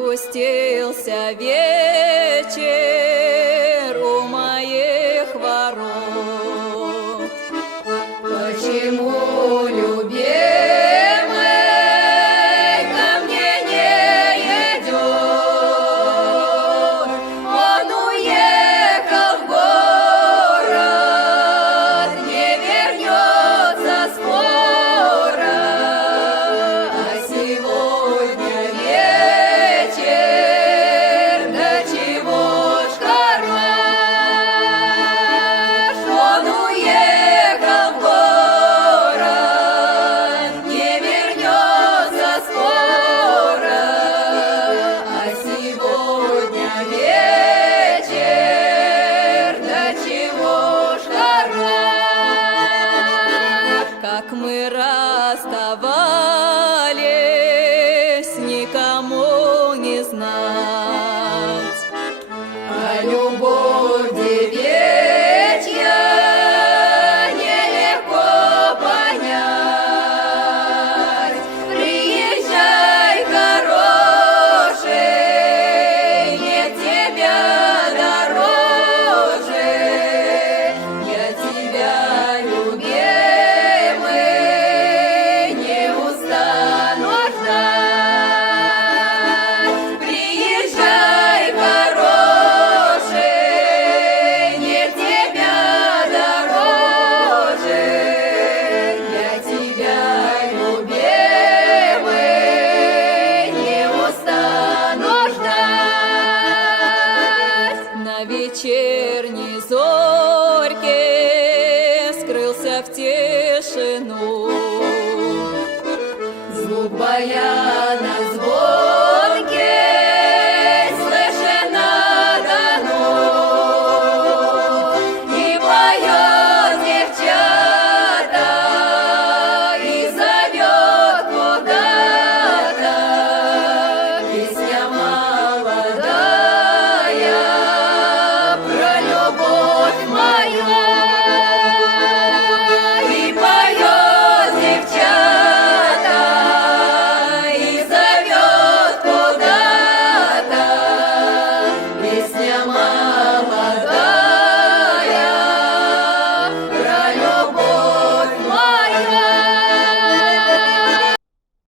Спустился вечер у моих ворот. Почему, любимый, ко мне не идет? Он уехал в город, не вернется скоро, а сегодня вечер, да чего ж хорош. Он уехал в город, не вернется скоро, а сегодня вечер, да чего ж хорош. Как мы расставались, никому не знать.